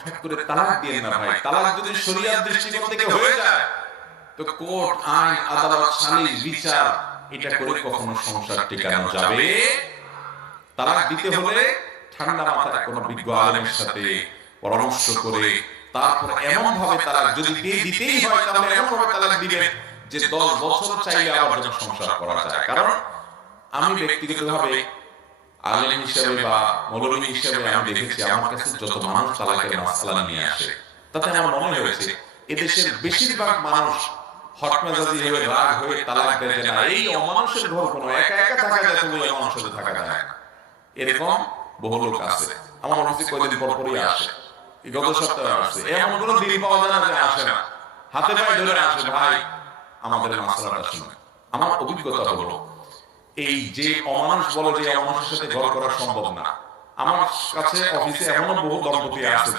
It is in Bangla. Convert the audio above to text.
হুটহাট করে তালাক দিয়ে না ভাই। তালাক যদি শরীয়ত দৃষ্টিকোণ থেকে হয়ে যায়, তো কোর্ট, আইন, আদালত, সালিশ, বিচার এটা করে কখনো সংসার টিকানো যাবে? তালাক দিতে হলে ঠান্ডা মাথায় কোনো বিজ্ঞ আলেমের সাথে পরামর্শ করে তারপর এমন ভাবে তালাক যদি দিতেই হয়, তাহলে এমন ভাবে তালাক দিবেন যে 10 বছর চাইলে আবার যেন সংসার করা যায়। কারণ আমি ব্যক্তিগতভাবে আলেম হিসেবে বা মৌলবী হিসেবে আমি দেখেছি, আমার কাছে যত মানুষ তালাকের মাসআলা নিয়ে আসে, তাতে আমার মনে হয়েছে এদেশের বেশিরভাগ মানুষ হটমেজাজি হয়ে রাগ হয়ে তালাক দেয় যে না, এই অমানুষের ঘর কোনো একা একা থাকা যায়, তবু এই অমানুষের সাথে থাকা যায় না। এরকম বহু লোক আছে। আমার অফিসে কয়েকদিন পর পরই আসে, গত সপ্তাহে আসছে, এমন কোনো দিন পাওয়া যায় না যে আসে না, হাতে পায়ে ধরে আসে, ভাই আমাদের মাসআলাটা শুনে। আমার অভিজ্ঞতা হলো, এই যে অমানুষ বলে যে অমানুষের সাথে ঘর করা সম্ভব না, আমার কাছে অফিসে এমন বহু দম্পতি আছে